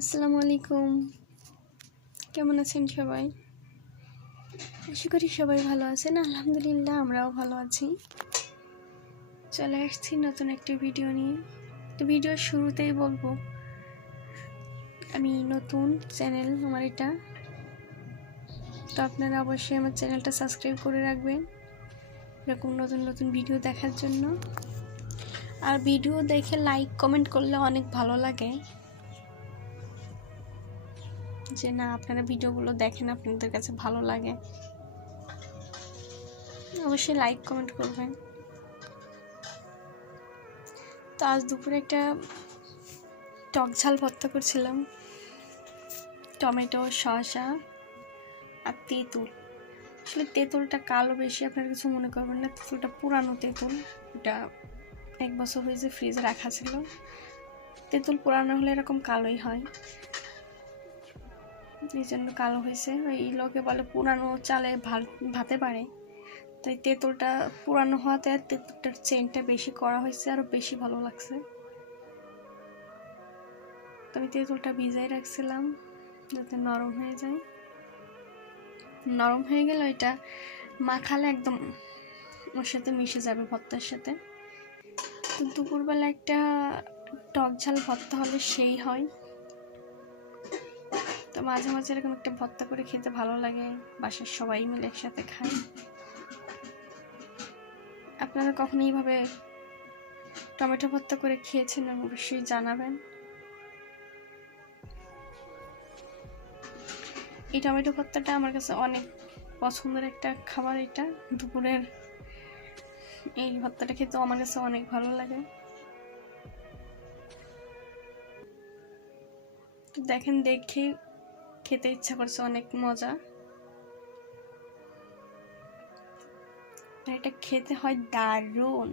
আসসালামু আলাইকুম। কেমন আছেন সবাই? আশা করি সবাই ভালো আছেন, আলহামদুলিল্লাহ আমরাও ভালো আছি। চলে আসছি নতুন একটি ভিডিও নিয়ে। তো ভিডিওর শুরুতেই বলব, আমি নতুন চ্যানেল আমার এটা। তো আপনারা অবশ্যই আমার চ্যানেলটা সাবস্ক্রাইব করে রাখবেন, এরকম নতুন নতুন ভিডিও দেখার জন্য। আর ভিডিও দেখে লাইক কমেন্ট করলে অনেক ভালো লাগে। যে না, আপনারা ভিডিওগুলো দেখেন, আপনাদের কাছে ভালো লাগে। অবশ্যই লাইক কমেন্ট করবেন। তো আজ দুপুরে একটা টক ঝাল ভর্তা করছিলাম। টমেটো, শসা আর তেঁতুল। আসলে তেঁতুলটা কালো বেশি, আপনারা কিছু মনে করবেন না। তেঁতুলটা পুরানো তেঁতুল। এটা এক বছর হয়েছে ফ্রিজে রাখা ছিল। তেঁতুল পুরানো হলে এরকম কালোই হয়। এই জন্য কালো হয়েছে। ওই লোকে বলে পুরানো চালে ভাতে পারে। তাই তেঁতুলটা পুরানো হওয়াতে তেঁতুলটার চেনটা বেশি করা হয়েছে আরও বেশি ভালো লাগছে। তো আমি তেঁতুলটা ভিজাই রাখছিলাম যাতে নরম হয়ে যায়। নরম হয়ে গেলে ওইটা মাখালে একদম ওর সাথে মিশে যাবে ভর্তার সাথে। তো দুপুরবেলা একটা টক ঝাল ভর্তা হলে সেই হয়। তো মাঝে মাঝে এরকম একটা ভর্তা করে খেতে ভালো লাগে, বাসার সবাই মিলে একসাথে খাই। আপনারা কখনো এইভাবে টমেটো ভর্তা করে খেয়েছেন অবশ্যই জানাবেন। এই টমেটো ভর্তাটা আমার কাছে অনেক পছন্দের একটা খাবার এটা। দুপুরের এই ভর্তাটা খেতেও আমার কাছে অনেক ভালো লাগে। দেখেন দেখে খেতে ইচ্ছা করছে অনেক মজা। এটা খেতে হয় দারুণ।